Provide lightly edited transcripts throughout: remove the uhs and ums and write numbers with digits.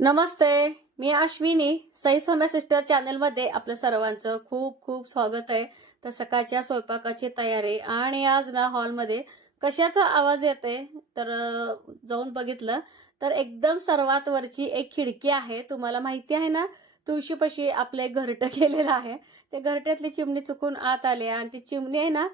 नमस्ते, मी Ashwini. Sai Soumya sister channel मध्ये आपलं सर्वांचं खूप खूप स्वागत आहे. तर सकाळच्या स्वयंपाकाची तयारी आणि आज ना हॉलमध्ये कशाचा आवाज येते तर जाऊन बघितलं तर एकदम सर्वात वरची एक खिडकी आहे. तुम्हाला माहिती आहे ना, तुळशीपाशी आपलं एक घरटं केलेलं आहे. ते घरट्यातली चिमणी चुकून आत आली आणि ती चिमणी आहे ना,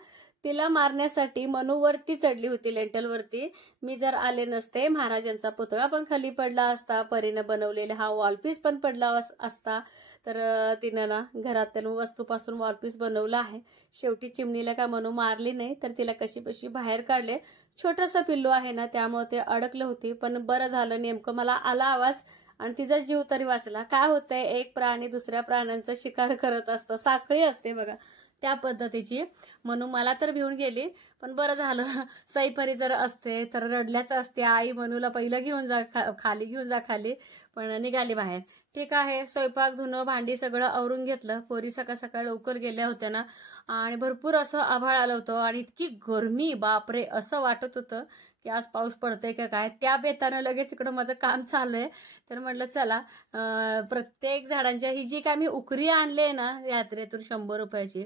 तिला मारण्यासाठी मनूवरती चढली होती, लेंटलवरती. मी जर आले नसते, महाराजांचा पुतळा पण खाली पडला असता, परीनं बनवलेला हा वॉलपीस पण पडला असता. तर तिनं ना घरातील वस्तूपासून वॉलपीस बनवला आहे. शेवटी चिमणीला का मनू मारली नाही, तर तिला कशी बशी बाहेर काढले. छोटंसं पिल्लू आहे ना, त्यामुळे ते अडकलं होती. पण बरं झालं, नेमकं मला आला आवाज आणि तिचा जीव तरी वाचला. काय होतंय, एक प्राणी दुसऱ्या प्राण्यांचा शिकार करत असतं, साखळी असते बघा त्या पद्धतीची. म्हणून मला तर भिवून गेली, पण बरं झालं. सईपरी जर असते तर रडल्याच असते, आई मनूला पहिलं घेऊन जा खाली घेऊन जा खाली, पण निघाली बाहेर. ठीक आहे, स्वयंपाक धुणं भांडी सगळं आवरून घेतलं. पोरी सकाळ सकाळ लवकर गेल्या होत्या ना, आणि भरपूर असं आभाळ आलं होतं आणि इतकी गरमी, बापरे, असं वाटत होतं की आज पाऊस पडतंय का काय. त्या बेतानं लगेच इकडं माझं काम चाललंय. तर म्हटलं चला, प्रत्येक झाडांच्या ही जी काय मी उकरी आणले ना यात्रेतून 100 रुपयाची,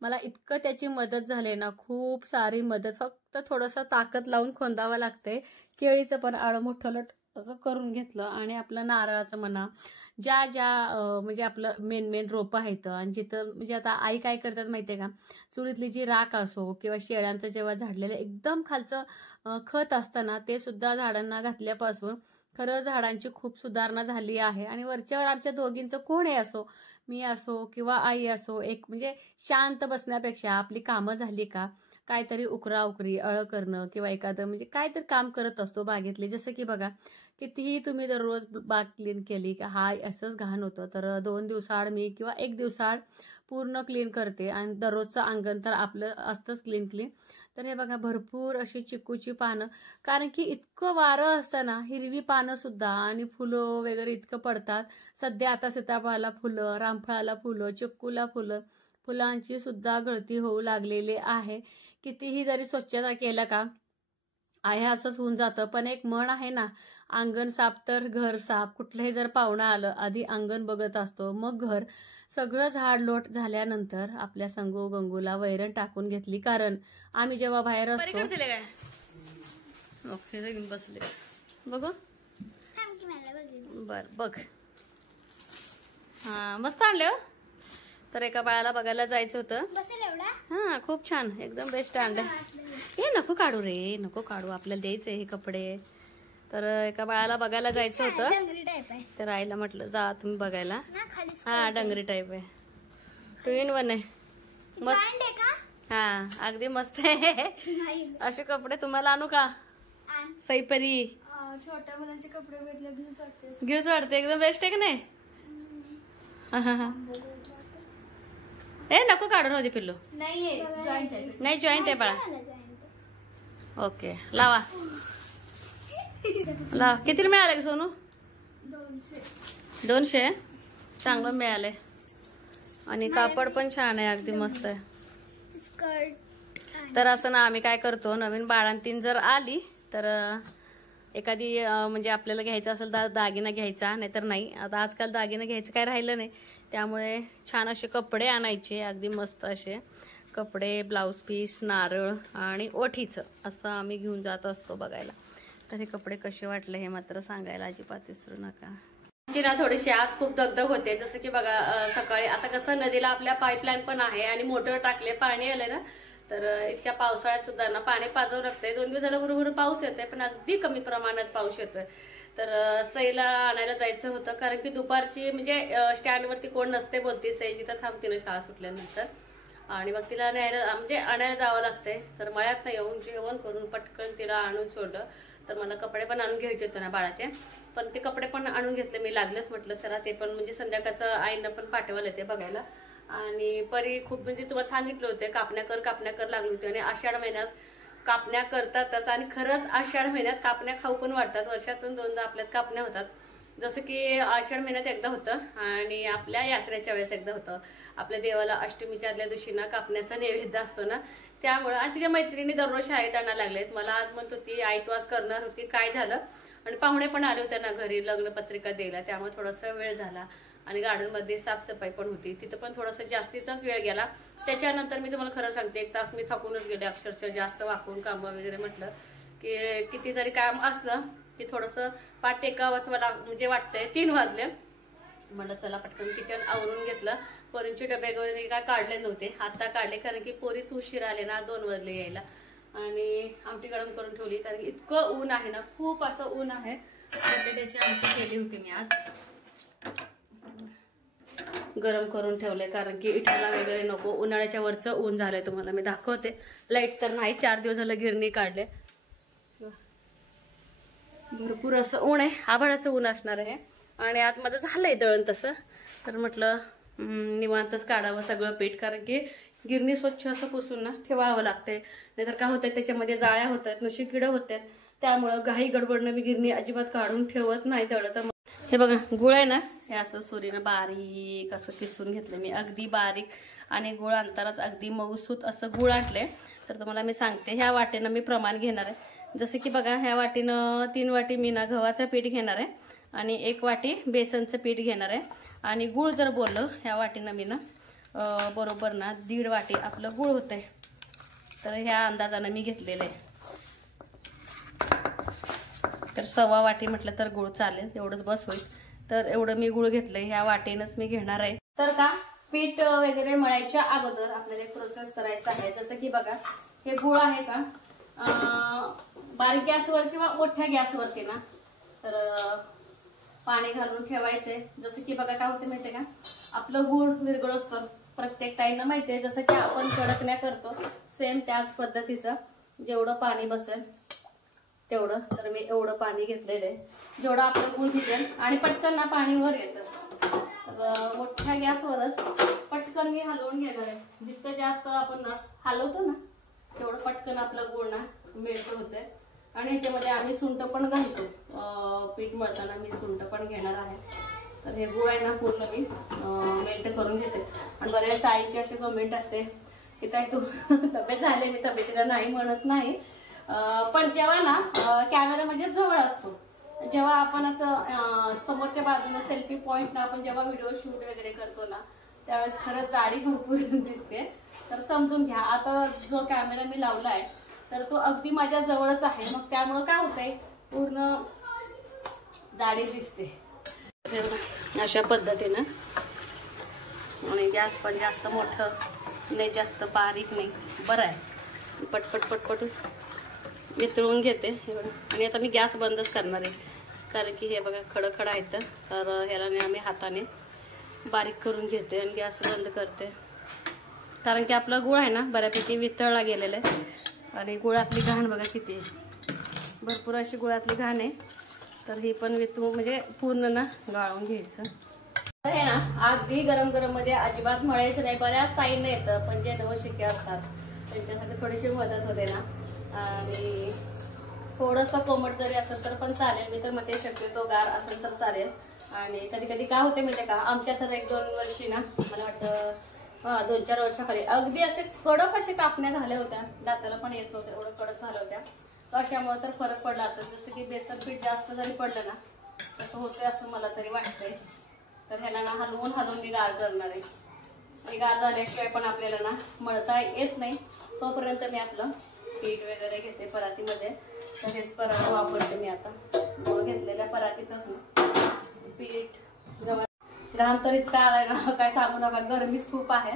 मला इतकं त्याची मदत झाली ना, खूप सारी मदत. फक्त थोडंसं ताकद लावून खोंदावं लागते. केळीचं पण आळं मोठं असं करून घेतलं आणि आपलं नारळाचं म्हणा, ज्या ज्या म्हणजे आपलं मेन रोपं आहेत आणि जिथं म्हणजे आता आई काय करतात माहितीये का, चुलीतली जी राख असो किंवा शेळ्यांचं जेव्हा झाडलेलं एकदम खालचं खत असतं ना, ते सुद्धा झाडांना घातल्यापासून खरं झाडांची खूप सुधारणा झाली आहे. आणि वरच्यावर आमच्या दोघींचं कोणी असो, मी असो किंवा आई असो, एक म्हणजे शांत बसण्यापेक्षा आपली कामं झाली का, काहीतरी उकरा उकरी अळ करणं किंवा एखादं म्हणजे काहीतरी काम करत असतो बागेतले. जसं की बघा, कितीही तुम्ही दररोज बाग क्लीन केली का हा असंच घाण होतं, तर 2 दिवसाआड मी किंवा 1 दिवसाआड पूर्ण क्लीन करते. आणि दररोजचं अंगण तर आपलं असतंच क्लीन. तर हे बघा, भरपूर अशी चिकूची पानं, कारण की इतकं वारं असतं ना, हिरवी पानं सुद्धा आणि फुलं वगैरे इतकं पडतात. सध्या आता सीताफळाला फुलं, रामफळाला फुलं, चिक्कूला फुलं, फुलांची सुद्धा गळती होऊ लागलेली आहे. कितीही जरी स्वच्छता केलं का आहे असंच होऊन जातं. पण एक म्हण आहे ना, अंगण साफ तर घर साफ. कुठलंही जर पाहुणं आलं, आधी अंगण बघत असतो, मग घर. सगळं झाडलोट झाल्यानंतर आपल्या संगू गंगूला वैरण टाकून घेतली, कारण आम्ही जेव्हा बाहेर असतो. बसले बघू, बर बघ. हा, मस्त आणले हो. तर एका बाळाला बघायला जायचं होतं. हा, खूप छान, एकदम बेस्ट आणलं. हे नको काढू रे, नको काढू, आपल्याला द्यायचे हे कपडे. तर एका बाळाला बघायला जायचं होतं, तर आईला म्हटलं जा तुम्ही बघायला. हा, डंगरी टाईप आहे, 2 in 1 आहे. मस्त. हा, अगदी मस्त आहे. असे कपडे तुम्हाला आणू का सईपरी? छोट्या मुलांचे कपडे भेटले घेऊच वाटते, एकदम बेस्ट आहे का नाही? ए नको काढू, राहू दे पिल्लू. नाही, जॉईंट आहे बाळा. ओके, लावा लावा. किती मिळाले का सोनू? 200. चांगलं मिळालंय आणि कापड पण छान आहे, अगदी मस्त आहे. तर असं ना, आम्ही काय करतो, नवीन बाळंतीण जर आली तर एखादी म्हणजे आपल्याला घ्यायचं असेल तर दागिना घ्यायचा, नाहीतर नाही. आता आजकाल दागिना घ्यायचं काय राहिलं नाही, त्यामुळे छान असे कपडे आणायचे, अगदी मस्त असे कपडे, ब्लाऊज पीस, नारळ आणि ओठीचं, असं आम्ही घेऊन जात असतो बघायला. तर हे कपडे कसे वाटले हे मात्र सांगायला अजिबात विसरू नका. आमची ना थोडीशी आज खूप दगदग होते. जसं की बघा, सकाळी आता कसं नदीला आपल्या पाईपलाईन पण आहे आणि मोटर टाकले, पाणी आलंय ना, तर इतक्या पावसाळ्यात सुद्धा ना पाणी पाजावं लागतंय. 2 दिवस झालं बरोबर पाऊस येतोय, पण अगदी कमी प्रमाणात पाऊस येतोय. तर सईला आणायला जायचं होतं, कारण की दुपारची म्हणजे स्टँडवरती कोण नसते बोलती. सईची तर थांबते ना शाळा सुटल्यानंतर, आणि मग तिला न्यायला म्हणजे आणायला जावं लागतंय. तर मळ्यात येऊन जेवण करून पटकन तिला आणून सोडलं. तर मला कपडे पण आणून घ्यायचे होते ना बाळाचे, पण ते कपडे पण आणून घेतले मी. लागलेच म्हटलं चला ते पण म्हणजे संध्याकाळचं आईनं पण पाठवायला ते बघायला. आणि परी खूप म्हणजे तुम्हाला सांगितलं होते, कापण्या कर लागली होती. आणि आषाढ महिन्यात कापण्या करतातच, आणि खरंच आषाढ महिन्यात कापण्या खाऊ पण वाटतात. वर्षातून 2दा आपल्यात कापण्या होतात. जसं की आषाढ महिन्यात एकदा होतं आणि आपल्या यात्रेच्या वेळेस एकदा होतं. आपल्या देवाला अष्टमीच्या आदल्या दिवशी ना कापण्याचा नैवेद्य असतो ना, त्यामुळं. आणि तिच्या मैत्रिणी दररोज शाळेत आणायला लागलेत. मला आज म्हणत होती आई तू आज करणार होती, काय झालं? आणि पाहुणे पण आले होते ना घरी लग्नपत्रिका द्यायला, त्यामुळे थोडासा वेळ झाला. आणि गार्डनमध्ये साफसफाई पण होती, तिथं पण थोडासा जास्तीचाच वेळ गेला. त्याच्यानंतर मी तुम्हाला खरं सांगते 1 तास मी थकूनच गेले अक्षरशः, जास्त वाकून काम वगैरे म्हटलं की किती जरी काम असलं की थोडंसं पाठ टेकावंच मला म्हणजे वाटतंय. 3 वाजले म्हणलं चला पटकन किचन आवरून घेतलं. पोरींचे डबे वगैरे काय काढले नव्हते, आता काढले कारण की पोरीच उशीर आले ना, 2 वाजले यायला. आणि आमटी गरम करून ठेवली कारण की इतकं ऊन आहे ना, खूप असं ऊन आहे. बटाट्याची आमटी केली होती मी आज, गरम करून ठेवले कारण की इठाला वगैरे नको. उन्हाळ्याच्या वरचं ऊन झालंय, तुम्हाला मी दाखवते. लाईट तर नाही, 4 दिवस झालं गिरणी काढले. भरपूर असं ऊन आहे, आभाळाचं ऊन असणार आहे. आणि आत माझं झालंय दळण तसं, तर म्हटलं निवांतच काढावं सगळं पीठ, कारण की गिरणी स्वच्छ असं पुसून ना ठेवावं लागतंय. नाहीतर काय होतंय त्याच्यामध्ये जाळ्या होत आहेत, नुशी किडं होत आहेत. त्यामुळं घाई गडबडनं मी गिरणी अजिबात काढून ठेवत नाही दळण. तर हे बघा गुळ आहे ना, हे असं सुरीनं बारीक असं किसून घेतलं मी, अगदी बारीक. आणि गुळ आणतानाच अगदी मऊसूत असं गुळ आणले. तर तुम्हाला मी सांगते ह्या वाटेनं मी प्रमाण घेणार आहे. जसं की बघा ह्या वाटीनं 3 वाटी मी ना गव्हाचं पीठ घेणार आहे आणि 1 वाटी बेसनचं पीठ घेणार आहे. आणि गुळ जर बोललं ह्या वाटीनं मी ना बरोबर ना 1.5 वाटी आपलं गुळ होतंय. तर ह्या अंदाजानं मी घेतलेलं आहे. तर 1.25 वाटी म्हटलं तर गुळ चालेल, एवढंच बस होईल. तर एवढं मी गुळ घेतलंय, ह्या वाटेनंच मी घेणार आहे. तर का पीठ वगैरे मळायच्या अगोदर आपल्याला एक प्रोसेस करायचा आहे. जसं की बघा हे गुळ आहे का, बारीक गॅसवर किंवा मोठ्या गॅसवरती ना तर पाणी घालून ठेवायचंय. जसं की बघा काय होते माहितीये का, आपलं गुळ विरघळ असतो प्रत्येक टाईमला माहितीये. जसं की आपण कडकण्या करतो सेम त्याच पद्धतीचं जेवढं पाणी बसेल तेवढं. तर मी एवढं पाणी घेतलेलं आहे, जेवढं आपलं गुळ भिजेल. आणि पटकन ना पाणी वर येतं, तर मोठ्या गॅसवरच पटकन मी हलवून घेणार आहे. जितकं जास्त आपण ना हलवतो ना तेवढं पटकन आपलं गुळ ना मेल्ट होते. आणि ह्याच्यामध्ये आम्ही सुंठ पण घालतो, पीठ मळताना मी सुंठ पण घेणार आहे. तर हे गुळ आहे ना पूर्ण मी मेल्ट करून घेते. आणि बऱ्याच ताईंची अशी कमेंट असते की ताई तू तब्येत झाले, मी तब्येतीला नाही म्हणत नाही. पण जेव्हा ना कॅमेरा म्हणजे जवळ असतो, जेव्हा आपण असं समोरच्या बाजूला सेल्फी पॉइंटला आपण जेव्हा व्हिडिओ शूट वगैरे करतो ना त्यावेळेस खरंच जाडी भरपूर दिसते. तर समजून घ्या, आता जो कॅमेरा मी लावलाय तर तो अगदी माझ्या जवळच आहे, मग त्यामुळं काय होतंय पूर्ण जाडी दिसते. अशा पद्धतीनं. आणि गॅस पण जास्त मोठं नाही, जास्त बारीक नाही, बरं आहे. पटपट पटपट वितळून घेते. आणि आता मी गॅस बंदच करणार आहे कारण की हे बघा खडखड आहेत. तर ह्याला आम्ही हाताने बारीक करून घेते आणि गॅस बंद करते. कारण की आपला गुळ आहे ना बऱ्यापैकी वितळला गेलेला आहे. आणि गुळातली घाण बघा किती आहे, भरपूर अशी गुळातली घाण आहे. तर ही पण वितळून म्हणजे पूर्ण ना गाळून घ्यायचं. तर हे ना अगदी गरम गरम मध्ये अजिबात मळायचं नाही. बऱ्याच ताईंना येतं, पण जे नवशिके असतात त्यांच्यासाठी थोडीशी मदत होते ना. आणि थोडंसं कोमट जरी असेल तर पण चालेल, मी तर मग ते शक्यतो गार असेल तर चालेल. आणि कधी कधी काय होते माहिती का, आमच्या तर 1-2 वर्षी ना मला वाटतं 2-4 वर्षाखाली अगदी असे कडक असे कापण्या झाल्या होत्या, दाताला पण येत होत्या, एवढं कडक झाल्या होत्या. अशामुळे तर फरक पडला असेल. जसं की बेसन पीठ जास्त जरी पडलं ना तसं होतंय असं मला तरी वाटतंय. तर ह्याला ना हलवून हलवून मी गार करणार आहे. आणि गार झाल्याशिवाय पण आपल्याला ना मळता येत नाही. तोपर्यंत मी आपलं पीठ वगैरे घेते परातीमध्ये. तर हेच परात वापरते मी आता. घेतलेल्या परातीतच ना पीठ गव्हा घाम तर इतका आलाय ना काय सांगू नका, गरमीच खूप आहे.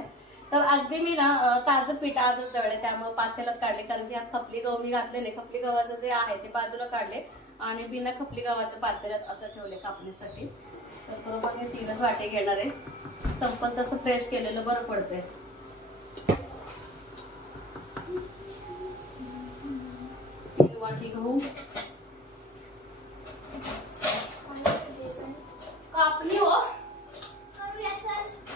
तर अगदी मी ना ताजं पीठ आजच दळले, त्यामुळे पातेल्यात काढले. कारण की ह्यात खपली गहू मी घातले नाही, खपली गव्हाचं जे आहे ते बाजूला काढले आणि बिना खपली गव्हाचं पातेल्यात असं ठेवले कापणीसाठी. तर बरोबर हे 3च वाटे घेणार आहे. संपत तसं फ्रेश केलेलं बरं पडतंय. वाटी गहू कापणी हो,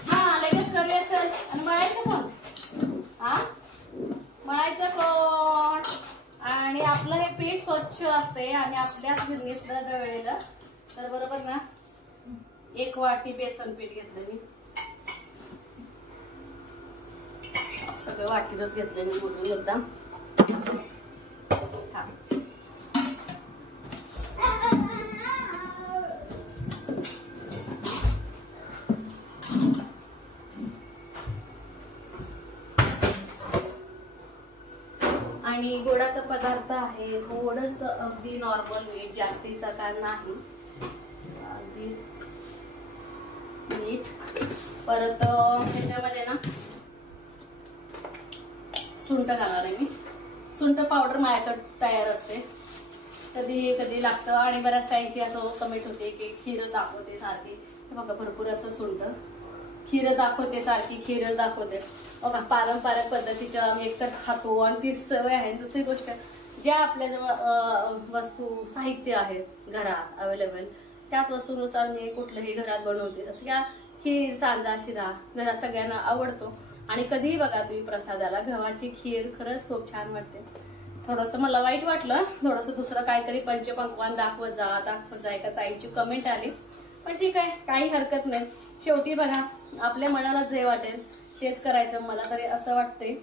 हा लगेच करूया. चल. आणि मळायचं कोण, हा मळायचं कोण. आणि आपलं हे पीठ स्वच्छ असते आणि आपल्याच गिरणीतलं दळलेलं. तर बरोबर ना 1 वाटी बेसन पीठ घेतलं मी, सगळं वाटीतच घेतलं मी मोठून एकदम. आणि गोडाचा पदार्थ आहे थोडस अगदी नॉर्मल मीठ, जास्तीचा काय नाही, अगदी मीठ. परत त्याच्यामध्ये ना सुंठ घालणार आहे मी. सुंठ पावडर माझ्याकडे तयार असते, कधी कधी लागतं. आणि बऱ्याच ताईंची असं कमेंट होते की खीर दाखवते सारखी. बघा भरपूर असं सुंठ, खीर दाखवते सारखी, खीर दाखवते. बघा पारंपरिक पद्धतीचं आम्ही एकतर खातो आणि ती सवय आहे. दुसरी गोष्ट, ज्या आपल्याजवळ वस्तू साहित्य आहेत घरात अवेलेबल, त्याच वस्तूनुसार मी कुठलंही घरात बनवते. जसं की खीर, सांजा, शिरा घरात सगळ्यांना आवडतो. आणि कधीही बघा तुम्ही प्रसादाला गव्हाची खीर खरंच खूप छान वाटते. थोडंसं मला वाईट वाटलं, थोडंसं दुसरं काहीतरी पंचपक्वान्न दाखवत जा एका ताईची कमेंट आली. पण ठीक आहे, काही हरकत नाही. शेवटी बघा आपल्या मनाला जे वाटेल तेच करायचं, मला तरी असं वाटतंय.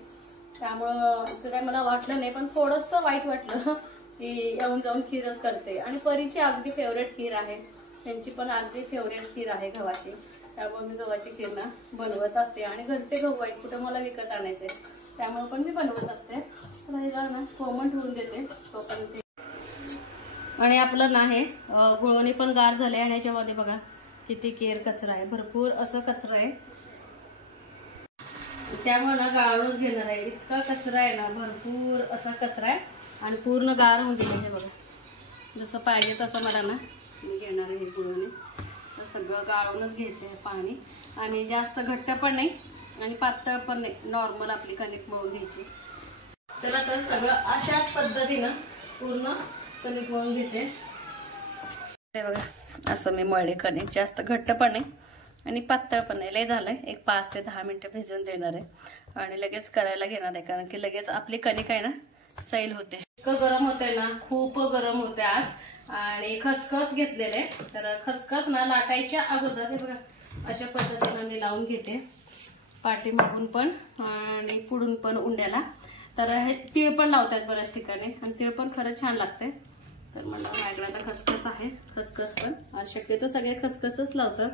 त्यामुळं काय मला वाटलं नाही, पण थोडंसं वाईट वाटलं की येऊन जाऊन खीरच करते. आणि परीची अगदी फेवरेट खीर आहे, त्यांची पण अगदी फेवरेट खीर आहे गव्हाची. त्यामुळे मी गव्हाची खीर ना बनवत असते. आणि घरचे गहू आहेत, कुठं मला विकत आणायचे, त्यामुळे पण मी बनवत असते. तर हिला ना कोमट होऊन देते तोपर्यंत. आणि आपलं ना हे गुळवणी पण गार झाले. आणि याच्यामध्ये बघा किती केर कचरा आहे, भरपूर असं कचरा आहे. त्यामुळे ना गाळूनच घेणार आहे. इतका कचरा आहे ना, भरपूर असा कचरा आहे. आणि पूर्ण गार होऊन गेलं हे बघा. जसं पाहिजे तसं मला ना मी घेणार आहे हे गुळवणी. तर सगळं गाळूनच घ्यायचं आहे पाणी. आणि जास्त घट्ट पण नाही आणि पातळ पण नाही, नॉर्मल आपली कणिक मळून घ्यायची. चला तर सगळं अशाच पद्धतीनं पूर्ण कणिक मळून घेते. हे बघा असं मी मळले कणिक, जास्त घट्ट पण नाही आणि पातळ पण नाही. लय झालंय, एक 5 ते 10 मिनिटं भिजवून देणार आहे आणि लगेच करायला घेणार आहे. कारण की लगेच आपली कणिक आहे ना सैल होते. इतकं गरम होतंय ना, खूप गरम होते आज. आणि खसखस घेतलेले, तर खसखस ना लाटायच्या अगोदर हे बघा अशा पद्धतीनं मी लावून घेते, पाठीमागून पण आणि पुढून पण उंड्याला. तर हे तीळ पण लावतात बऱ्याच ठिकाणी आणि तीळ पण खरंच छान लागते. तर मला माझ्याकडे आता खसखस आहे, खसखस पण. आणि शक्यतो सगळे खसखसच लावतात.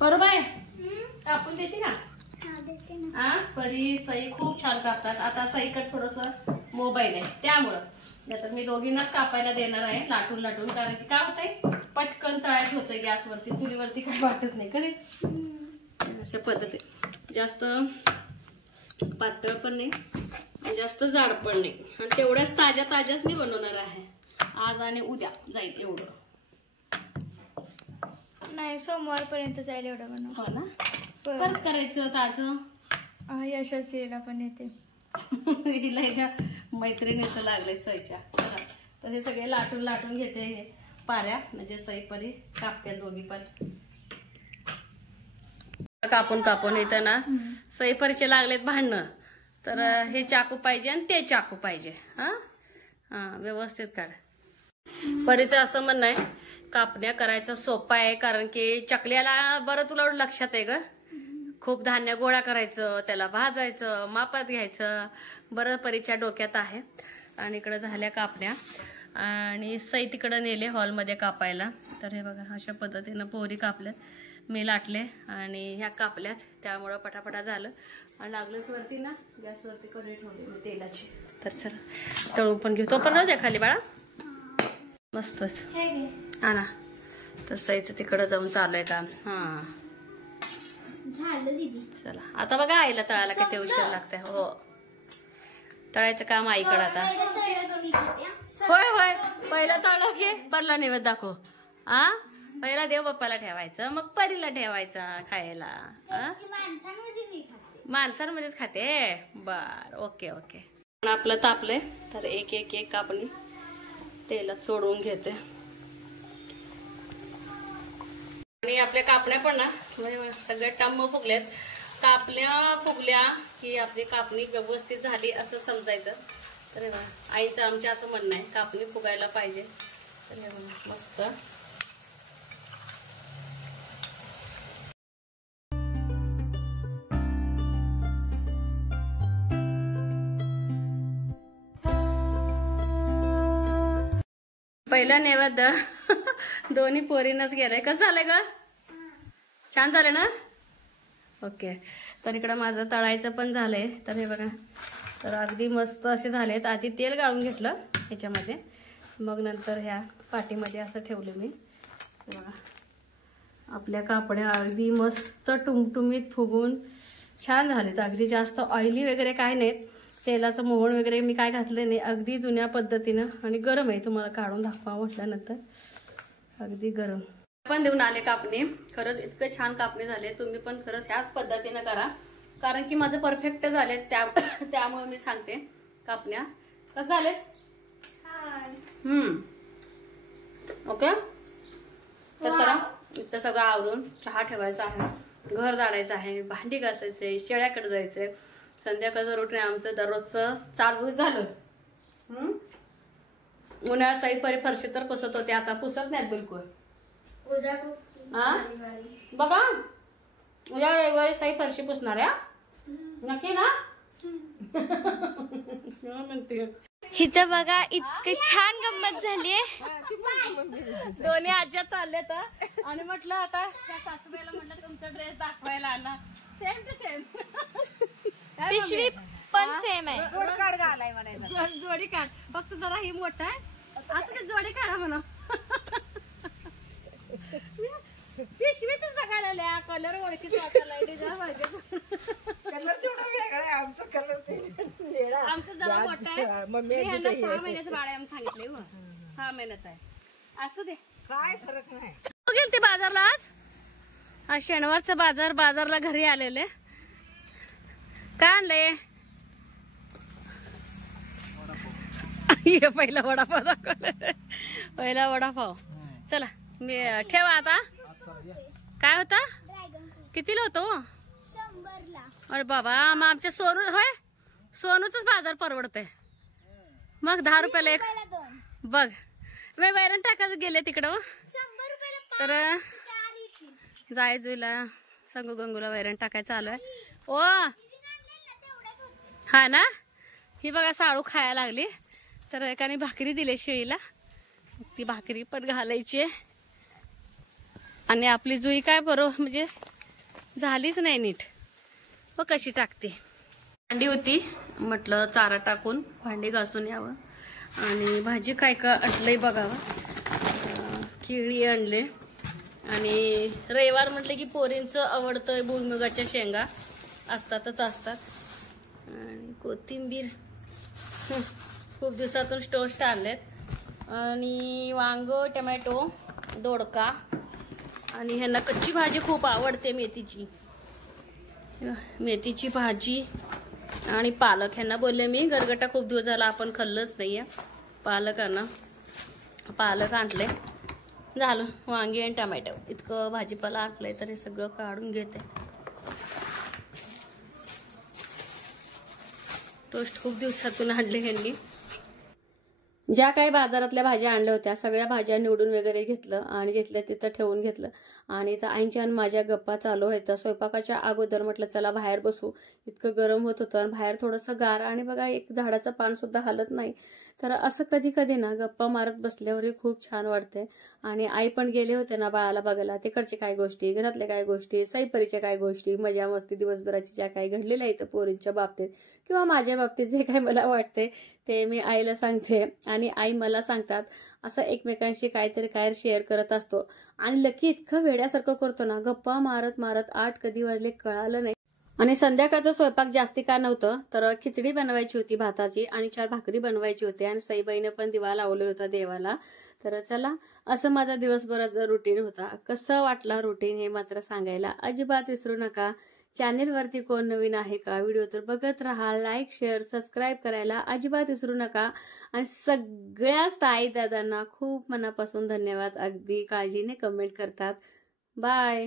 बरोबर आहे, कापून देते का? हा, परी सई खूप छान कापतात. आता सईकडे थोडस मोबाईल आहे त्यामुळं, नाहीतर मी दोघींनाच कापायला देणार आहे लाटून लाटून. कारण की काय होतंय, पटकन तळायचं होतंय गॅसवरती, चुलीवरती काही वाटत नाही करे. अशा पद्धती, जास्त पातळ पण नाही आणि जास्त जाड पण नाही. आणि तेवढ्याच ताज्या ताज्याच मी बनवणार आहे आज आणि उद्या जाईल एवढं. नाही, सोमवारपर्यंत जाईल एवढं बनव. हो ना, परत करायचं ताजं. यशस्वीला पण येते. हिला ह्याच्या मैत्रिणीचं लागलंय सईच्या. तर हे सगळे लाटून लाटून घेते हे पाऱ्या, म्हणजे सई परी कापते दोघी पण. कापून कापून इथं ना सई परीचे लागलेत भांडणं. तर हे चाकू पाहिजे आणि ते चाकू पाहिजे. हा हा, व्यवस्थित काढ. परीचं असं म्हणणं आहे कापण्या करायचं सोपं आहे, कारण की चकल्याला बरं तुला लक्षात आहे ग, खूप धान्य गोळा करायचं, त्याला भाजायचं, मापात घ्यायचं, बरं परीच्या डोक्यात आहे. आणि इकडं झाल्या कापण्या आणि सई तिकडं नेले हॉलमध्ये कापायला. तर हे बघा अशा पद्धतीनं पोरी कापल्यात, मी लाटले आणि ह्या कापल्यात. त्यामुळं पटापटा झालं. आणि लागलंच वरती ना गॅसवरती कढई ठेवली मी तेलाची. तर चला तळून पण घेऊ. तो पण राहू द्या खाली बाळा, मस्तच. हा ना, तर सईचं तिकडं जाऊन चालू आहे काम. हा झालं दीदी. चला आता बघा आईला तळायला किती उशीर लागते. हो, तळायचं काम आईकडं आता. होय होय, पहिलं तळलं की परला नैवेद्य दाखव. हा, पहिला देव बाप्पाला ठेवायचं, मग परीला ठेवायचं खायला. माणसांमध्येच खाते. बर, ओके ओके. आपलं तापलंय तर एक एक एक कापणी तेलात सोडवून घेते. आणि आपल्या कापण्या पण ना सगळे टम्म फुगलेत. कापल्या फुगल्या की आपली कापणी व्यवस्थित झाली असं समजायचं. तर आईचं आमच्या असं म्हणणं आहे कापणी फुगायला पाहिजे. तर मस्त. पहिला नैवेद्य दोन्ही पोरींनाच गेलाय. कसं झालंय ग? छान झालं ना? ओके. तर इकडं माझं तळायचं पण झालंय. तर हे बघा तर अगदी मस्त असे झालेत. आधी तेल गाळून घेतलं ह्याच्यामध्ये, मग नंतर ह्या पाटीमध्ये असं ठेवलं मी. बघा आपल्या कापड्या अगदी मस्त टुमटुमीत फुगून छान झालेत. अगदी जास्त ऑइली वगैरे काय नाहीत, तेलाचं मोहन वगैरे मी काय घातलं नाही, अगदी जुन्या पद्धतीनं. आणि गरम आहे, तुम्हाला काढून दाखवा म्हटल्यानंतर अगदी गरम. पण देऊन आले कापणी. खरंच इतकं छान कापणी झाले. तुम्ही पण खरंच ह्याच पद्धतीनं करा, कारण की माझं परफेक्ट झाले. त्यामुळे मी सांगते कापण्या कसं झालेत. ओके. तर चला इथं सगळं आवरून चहा ठेवायचा आहे, घर झाडायचं आहे, भांडी घासायचंय, शेळ्याकडे जायचंय. संध्याकाळचं रुटीन आमचं दररोजचं चालू झालं. उन्हाळ्यात साई परी फरशी तर पुसत होते, आता पुसत नाहीत बिलकुल. बघा उद्या रविवारी साई फरशी पुसणार आहे, नक्की ना. इथं बघा इतकं छान गंमत झालीये. दोन्ही आज्या चालले तर, आणि म्हटलं आता त्या सासूबाईला म्हटलं तुमचा ड्रेस दाखवायला आला. सेम टू सेम पिशवी पण सेम आहे. जोडी काढ, फक्त जरा ही मोठा आहे असं ते जोडी काढा म्हणा. पिशवीतच बघायला आल्या, कलर ओळखीत आमचं जरा मोठा आहे. 6 महिन्याचं बाळ आहे आम्ही सांगितलंय. 6 महिन्याचा आहे. असू दे, काय फरक नाही. गेल ते बाजारला आज शनिवारचा बाजारला घरी आलेले. काय आणलंय? पहिला वडापाव दाखवला, पहिला वडापाव. चला मी ठेवा आता. काय होता, कितीला होतो? 100ला. अरे बाबा, मग आमच्या सोनू होय, सोनूच बाजार परवडतंय. मग 10 रुपयाला एक बघ. मी वैरण टाकायला गेले तिकडं, तर जायजूला संगू गंगूला वैरण टाकायचं आलोय. ओ हा ना. ही बघा साळू खायला लागली, तर एकाने भाकरी दिली शेळीला, ती भाकरी पण घालायची. आणि आपली जुई काय बरोबर म्हणजे झालीच नाही नीट, मग कशी टाकते. भांडी होती, म्हटलं चारा टाकून भांडी घासून यावं. आणि भाजी काय का आणलंय बघावं. केळी आणले, आणि रविवार म्हटलं की पोरींचं आवडतं भुईमुगाच्या शेंगा असतातच असतात. आणि कोथिंबीर खूप दिवसातून टोस्ट आणलेत, आणि वांग, टमॅटो, दोडका. आणि ह्यांना कच्ची भाजी खूप आवडते, मेथीची भाजी आणि पालक. ह्यांना बोलले मी गरगटा खूप दिवस झाला आपण खाल्लंच नाहीये, पालक आणले. झालं वांगी आणि टमॅटो इतकं भाजीपाला आणलंय, तर हे सगळं काढून घेते. टोस्ट खूप दिवसातून आणले ह्यांनी. ज्या काही बाजारातल्या भाज्या आणल्या होत्या सगळ्या भाज्या निवडून वगैरे घेतलं, आणि जिथल्या तिथं ठेवून घेतलं. आणि इथं आईंच्या आणि माझ्या गप्पा चालू आहेत. स्वयंपाकाच्या अगोदर म्हटलं चला बाहेर बसू, इतकं गरम होत होतं, आणि बाहेर थोडंसं गार, आणि बघा एक झाडाचं पान सुद्धा हलत नाही. तर असं कधी कधी ना गप्पा मारत बसल्यावरही खूप छान वाटते. आणि आई पण गेले होते ना बाळाला बघायला, तिकडचे काय गोष्टी, घरातल्या काय गोष्टी, सईपरीच्या काय गोष्टी, मजा मस्ती दिवसभराची ज्या काही घडलेल्या इथं पोरींच्या बाबतीत किंवा माझ्या बाबतीत जे काही मला वाटते ते मी आईला सांगते, आणि आई मला सांगतात. असं एकमेकांशी काहीतरी काय शेअर करत असतो. आणि लकी इतकं वेड्यासारखं करतो ना, गप्पा मारत मारत 8 कधी वाजले कळालं नाही. आणि संध्याकाळचं स्वयंपाक जास्ती का नव्हतं, तर खिचडी बनवायची होती भाताची, आणि 4 भाकरी बनवायची होती, आणि सईबाईने पण दिवा लावले होता देवाला. तर चला असं माझा दिवसभराचा रुटीन होता. कसं वाटला रुटीन हे मात्र सांगायला अजिबात विसरू नका. चॅनेलवरती कोण नवीन आहे का, व्हिडिओ तर बघत राहा, लाईक शेअर सबस्क्राईब करायला अजिबात विसरू नका. आणि सगळ्याच ताई दादांना खूप मनापासून धन्यवाद, अगदी काळजीने कमेंट करतात. बाय.